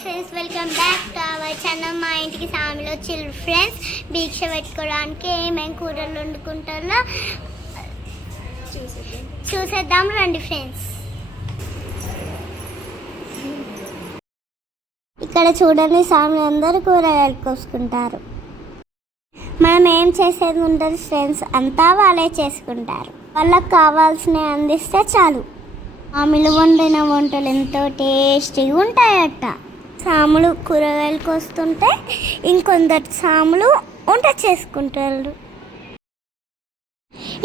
Friends, welcome back to our channel. మా ఇంటికి సామిలో chill friends. దీక్ష పెట్టుకోవడానికి ఏమేమి కూరలు వండుకుంటారో చూసేద్దాం రండి ఫ్రెండ్స్. ఇక్కడ చూడండి, సామి అందరూ కూరగాయలు కోసుకుంటారు. మనం ఏం చేసేది ఉండదు ఫ్రెండ్స్, అంతా వాళ్ళే చేసుకుంటారు. వాళ్ళకి కావాల్సినవి అందిస్తే చాలు. సాములు వండిన వంటలు ఎంతో టేస్టీగా ఉంటాయట. సాములు కూరగాయలు కోస్తుంటే ఇంకొందరు సాములు వంట చేసుకుంటారు.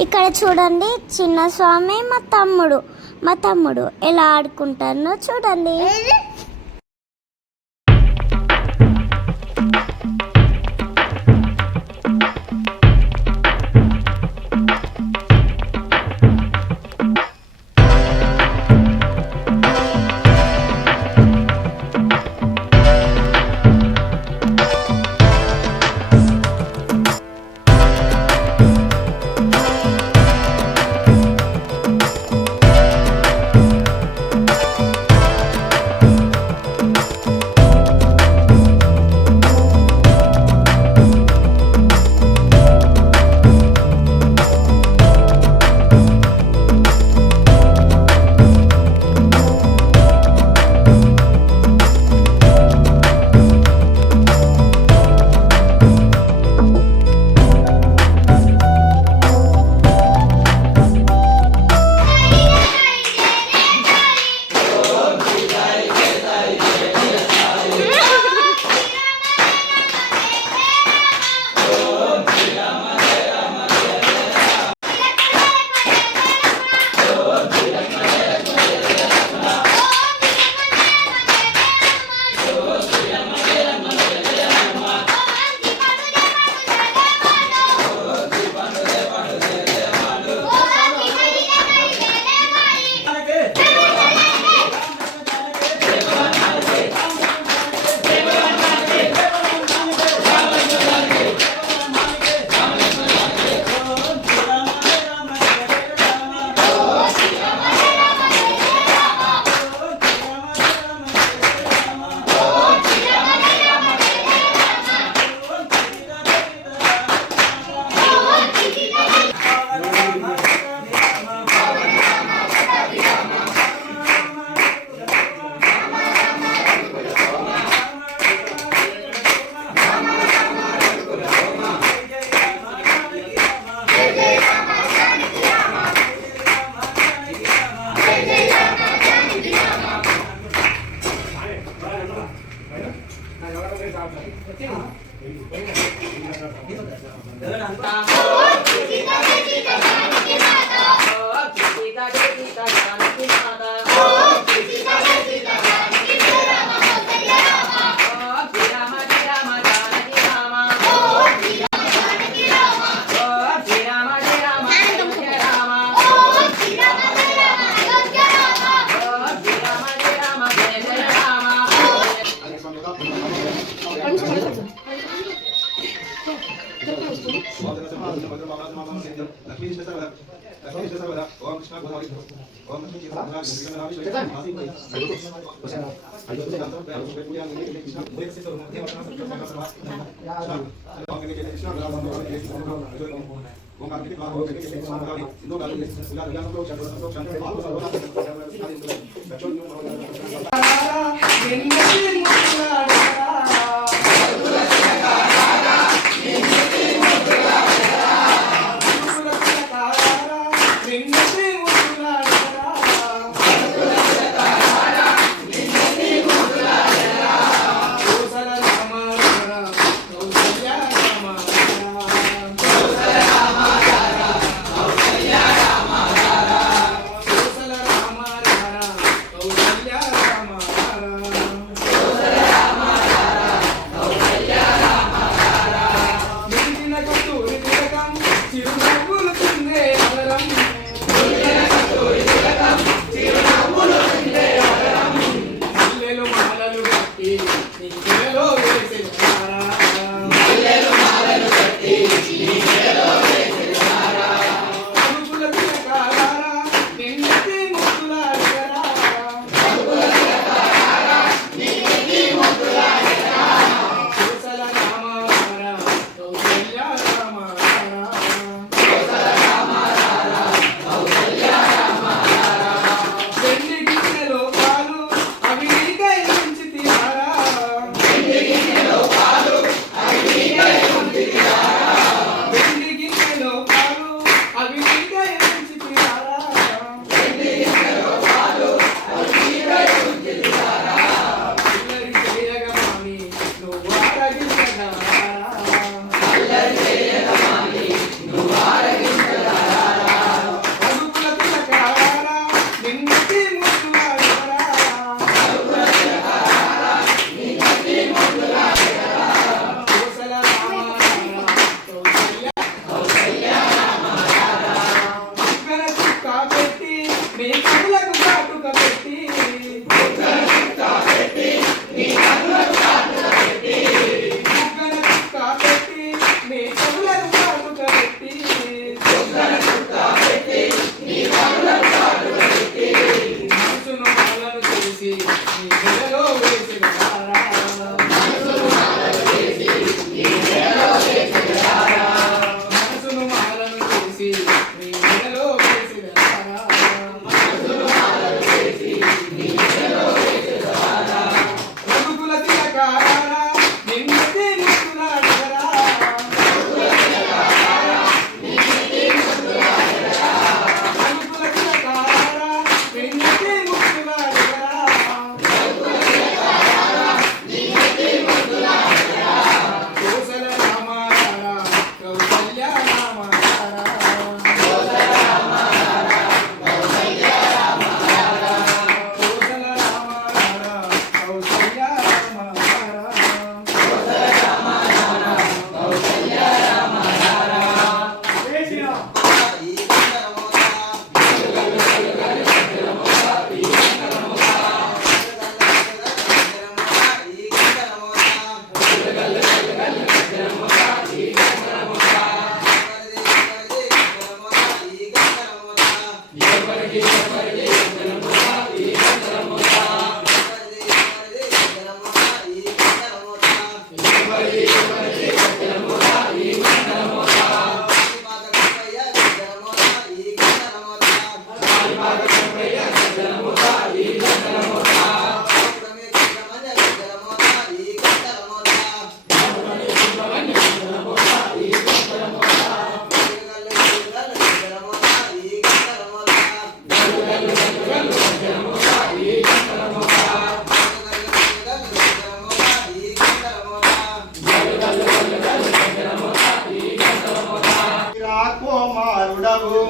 ఇక్కడ చూడండి, చిన్న స్వామి మా తమ్ముడు ఎలా ఆడుకుంటారో చూడండి.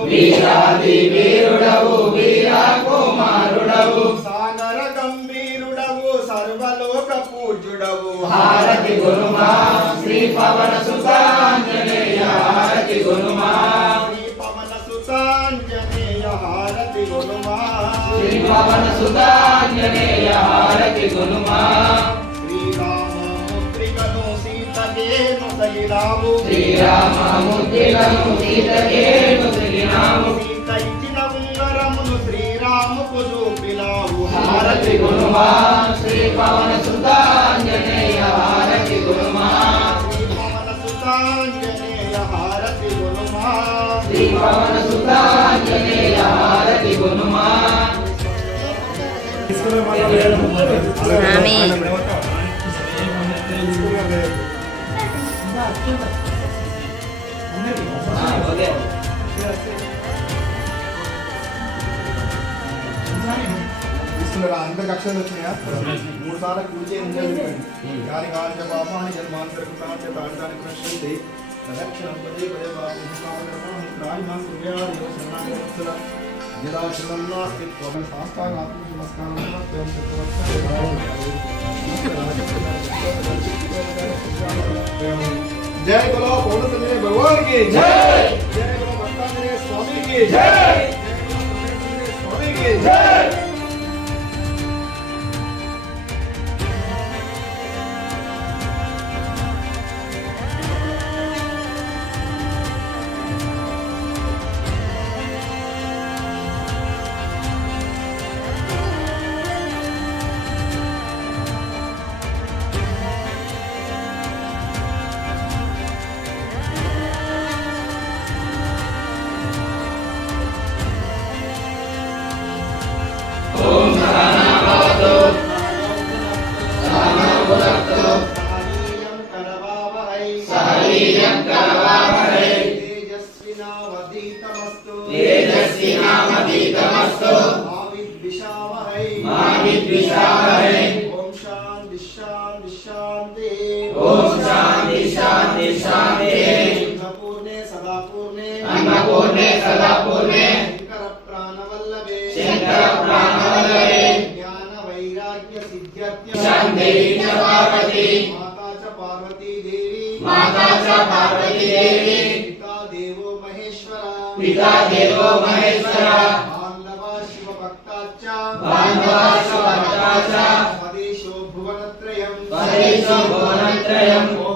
వీరాది వీరుడవు వీరా కుమారుడవు సాగర గంభీరుడవు సర్వలోక పూజ్యుడవు హారతి గురుమా శ్రీ పవన సుతాంజనేయ హారతి గురుమా శ్రీ పవన సుతాంజనేయ హారతి గురుమా శ్రీ పవన సుతాంజనేయ హారతి గురుమా శ్రీరామముద్రికను సీతకేను తగిలాము శ్రీరామముద్రికను సీతకేను తగిలాము సీత ఇచ్చిన ఉంగరమును శ్రీరాముకు చూపినావు హారతి గురుమా శ్రీ పవన సుతాంజనేయ హారతి గురుమా శ్రీ పవన సుతాంజనేయ హారతి గురుమా శ్రీ పవన సుతాంజనేయ హారతి గురుమా అంత కక్షలు వచ్చినాయా 3 సార్లు కూర్చే గాలి గాలి పాపాన్ని జన్మాంతరకు ప్రాంత తాడడానికి ప్రశ్నిస్తే ప్రదక్షిణం పదే పదే రాజమాన్ కుర్యాది సన్నాగతుల జడాశలన్నాస్తి కోమల సాష్టాంగాత్మ నమస్కారం ప్రేమ जय बोलो पवन संजय भगवान की जय जय बोलो भक्तांजलि स्वामी की जय स्वामी की जय तेजस्विनावधीतमस्तु माविद्विषावहै ओम शांति शांति शांति ओम शांति शांति शांति अन्नपूर्णे सदा पूर्णे अन्नपूर्णे सदा पूर्णे शंकर प्राणवल्लभे ज्ञान वैराग्य सिद्ध्यर्थ शांति च पार्वती माता च पार्वती देवी पिता देवो महेश्वर बांधवा शिव भक्ताचा स्वदेशो भुवनत्रयम् ओम